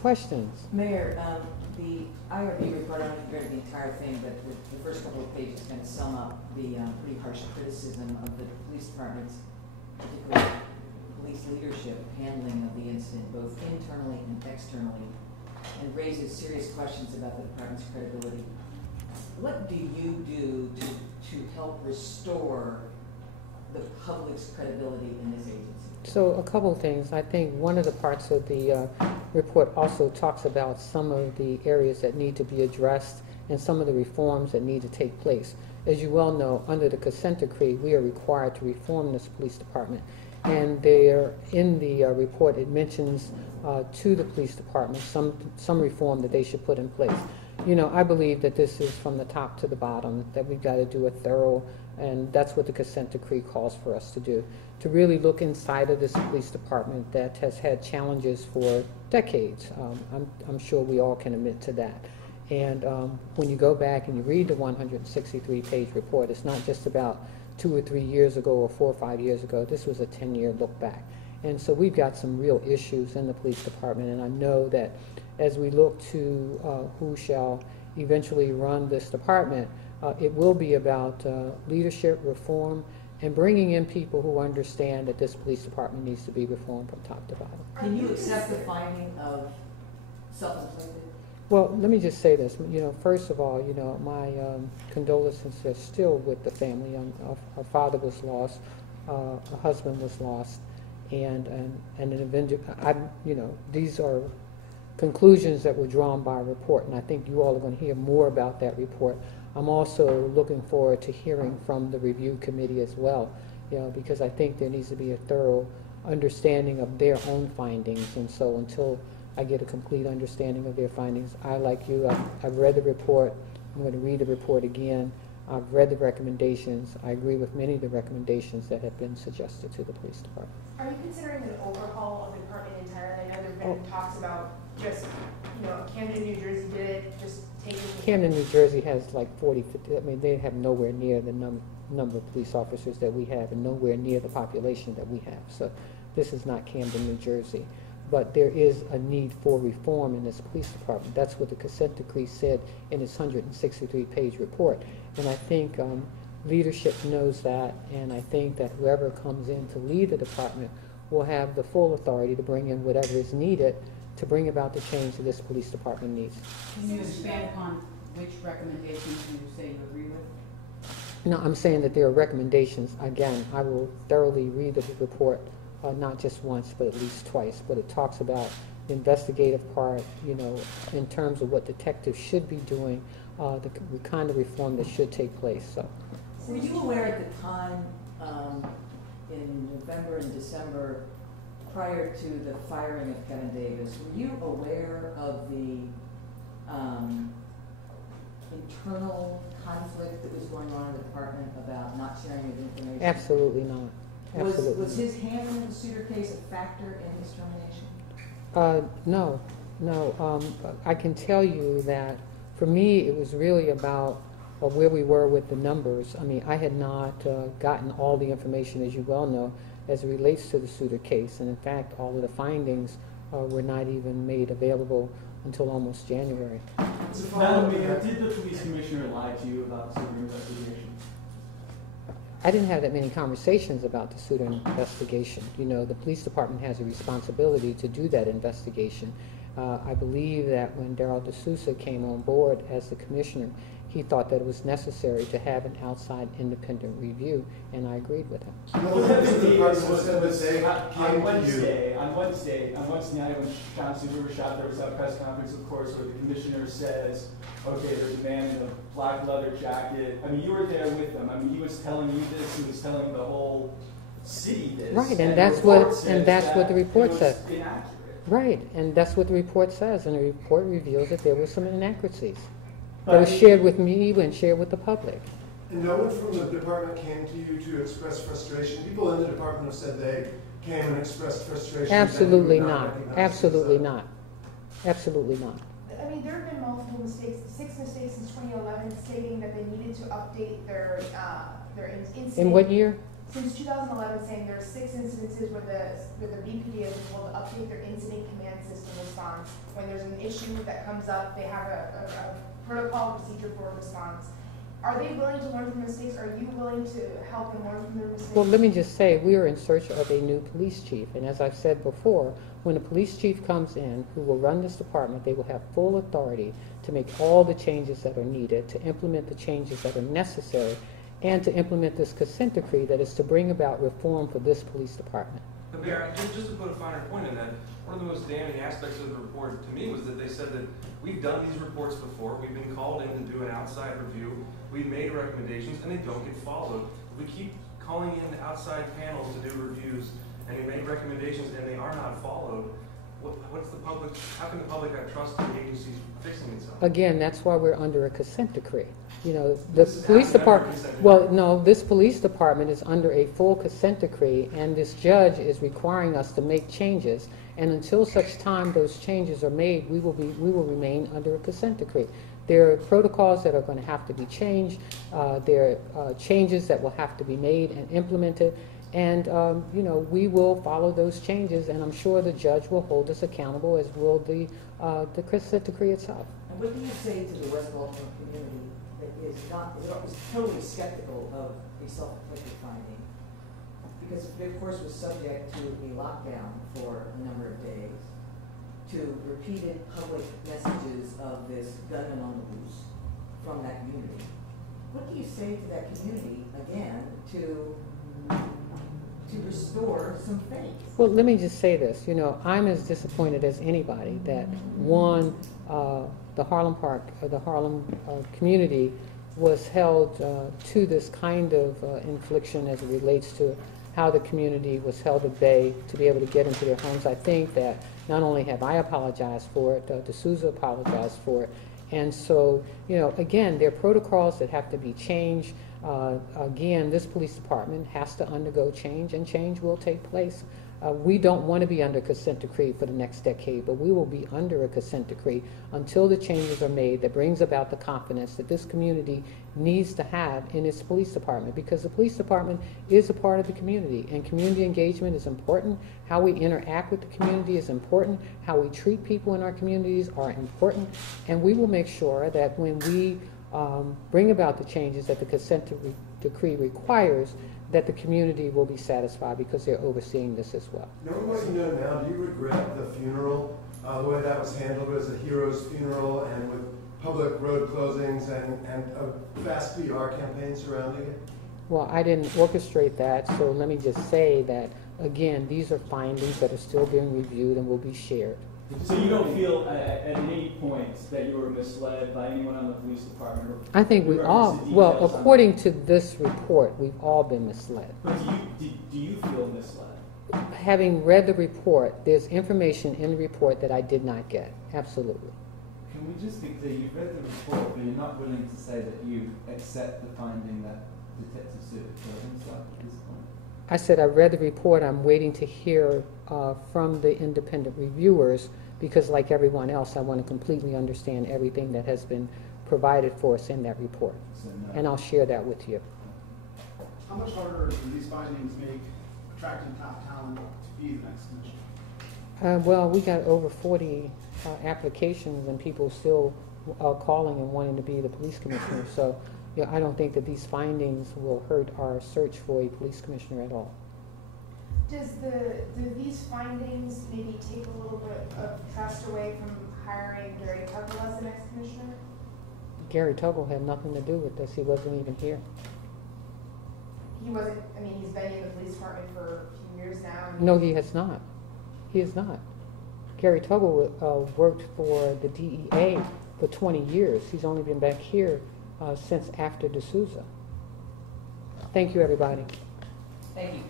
Questions? Mayor, the IRB report, I don't know if you read the entire thing, but the first couple of pages kind of sum up the pretty harsh criticism of the police department's, particularly police leadership, handling of the incident, both internally and externally, and raises serious questions about the department's credibility. What do you do to help restore the public's credibility in this agency? So a couple of things. I think one of the parts of the report also talks about some of the areas that need to be addressed and some of the reforms that need to take place. As you well know, under the consent decree, we are required to reform this police department. And there, in the report, it mentions to the police department some reform that they should put in place. You know, I believe that this is from the top to the bottom, that we've got to do a thorough, and that's what the consent decree calls for us to do, to really look inside of this police department that has had challenges for decades. I'm sure we all can admit to that. And when you go back and you read the 163-page report, it's not just about 2 or 3 years ago or 4 or 5 years ago. This was a 10-year look back. And so we've got some real issues in the police department, and I know that as we look to who shall eventually run this department, it will be about leadership reform and bringing in people who understand that this police department needs to be reformed from top to bottom. Can you accept the finding of self-inflicted? Well, let me just say this. You know, first of all, you know, my condolences are still with the family. Her father was lost, her husband was lost, and an avenger. You know, these are conclusions that were drawn by a report, and I think you all are going to hear more about that report. I'm also looking forward to hearing from the review committee as well, you know, because I think there needs to be a thorough understanding of their own findings, and so until I get a complete understanding of their findings, I, like you, I've read the report. I'm going to read the report again. I've read the recommendations. I agree with many of the recommendations that have been suggested to the police department. Are you considering an overhaul of the department entirely? I know there have been talks about just, you know, Camden, New Jersey did it, just taking... Camden, New Jersey has like 40, 50, I mean, they have nowhere near the number of police officers that we have and nowhere near the population that we have. So this is not Camden, New Jersey. But there is a need for reform in this police department. That's what the consent decree said in its 163-page report. And I think leadership knows that, and I think that whoever comes in to lead the department will have the full authority to bring in whatever is needed to bring about the change that this police department needs. Can you expand upon which recommendations you say you agree with? No, I'm saying that there are recommendations. Again, I will thoroughly read the report, not just once, but at least twice. But it talks about the investigative part, you know, in terms of what detectives should be doing, the kind of reform that should take place. So, were you aware at the time, in November and December, prior to the firing of Kevin Davis, were you aware of the internal conflict that was going on in the department about not sharing of information? absolutely not. Absolutely. Was his handling of the Souter case a factor in his termination? No. I can tell you that for me it was really about where we were with the numbers. I mean, I had not gotten all the information, as you well know, as it relates to the Souter case. And in fact, all of the findings were not even made available until almost January. Madam Mayor, did the police commissioner lie to you about the Souter investigation? I didn't have that many conversations about the Souter investigation. You know, the police department has a responsibility to do that investigation. I believe that when Darryl D'Souza came on board as the commissioner, he thought that it was necessary to have an outside independent review, and I agreed with him. On Wednesday night when John Souter was shot, there was that press conference, of course, where the commissioner says, okay, there's a man in a black leather jacket. I mean, you were there with him. I mean, he was telling you this, he was telling the whole city this. Right, and that's what the report says. Inaccurate. Right, and that's what the report says, and the report reveals that there were some inaccuracies that was shared with me and shared with the public. And no one from the department came to you to express frustration? People in the department have said they came and expressed frustration. Absolutely not. Absolutely not. Absolutely not. I mean, there have been multiple mistakes, 6 mistakes since 2011, stating that they needed to update their incident. In what year? Since 2011, saying there are 6 incidences where the BPD has been told to update their incident command system response response. When there's an issue that comes up, they have a protocol procedure for a response. Are they willing to learn from mistakes? Are you willing to help them learn from their mistakes? Well, let me just say, we are in search of a new police chief, and as I've said before, when a police chief comes in who will run this department, they will have full authority to make all the changes that are needed, to implement the changes that are necessary, and to implement this consent decree that is to bring about reform for this police department. But Mayor, just to put a finer point in that, one of the most damning aspects of the report to me was that they said that we've done these reports before, we've been called in to do an outside review, we've made recommendations, and they don't get followed. We keep calling in outside panels to do reviews, and we make recommendations, and they are not followed. What's the public? How can the public have trust in the agencies fixing itself? Again, that's why we're under a consent decree. You know, the This is police happening under department, consent decree. well, no, this police department is under a full consent decree, and this judge is requiring us to make changes. And until such time those changes are made, we will remain under a consent decree. There are protocols that are going to have to be changed. There are changes that will have to be made and implemented. And, you know, we will follow those changes, and I'm sure the judge will hold us accountable, as will the consent decree itself. And what do you say to the West Baltimore community that is totally skeptical of a self-inflicted finding? Because it, of course, was subject to a lockdown for a number of days, to repeated public messages of this gunman on the loose from that community. What do you say to that community, again, to restore some faith? Well, let me just say this. You know, I'm as disappointed as anybody that, one, the Harlem community was held to this kind of infliction as it relates to how the community was held at bay to be able to get into their homes. I think that not only have I apologized for it, D'Souza apologized for it. And so, you know, again, there are protocols that have to be changed. Again, this police department has to undergo change, and change will take place. We don't want to be under consent decree for the next decade, but we will be under a consent decree until the changes are made that brings about the confidence that this community needs to have in its police department, because the police department is a part of the community, and community engagement is important. How we interact with the community is important. How we treat people in our communities are important, and we will make sure that when we bring about the changes that the consent decree requires, that the community will be satisfied because they're overseeing this as well. Knowing what you know now, do you regret the funeral, the way that was handled? It was a hero's funeral and with public road closings and a vast PR campaign surrounding it? Well, I didn't orchestrate that, so let me just say that, again, these are findings that are still being reviewed and will be shared. So you don't feel at any point that you were misled by anyone on the police department? I think we all, well, according to this report, we've all been misled. But do you feel misled? Having read the report, there's information in the report that I did not get. Absolutely. Can we just be clear, you've read the report, but you're not willing to say that you accept the finding that Detective Civic killed himself at this point? I said I read the report. I'm waiting to hear from the independent reviewers, because like everyone else, I want to completely understand everything that has been provided for us in that report. So no. And I'll share that with you. How much harder do these findings make attracting top talent to be the next commissioner? Well, we got over 40 applications and people still calling and wanting to be the police commissioner. So yeah, I don't think that these findings will hurt our search for a police commissioner at all. Do these findings maybe take a little bit of trust away from hiring Gary Tuggle as the next commissioner? Gary Tuggle had nothing to do with this. He wasn't even here. He wasn't, I mean, he's been in the police department for a few years now. No, he has not. He has not. Gary Tuggle worked for the DEA for 20 years. He's only been back here since after D'Souza. Thank you, everybody. Thank you.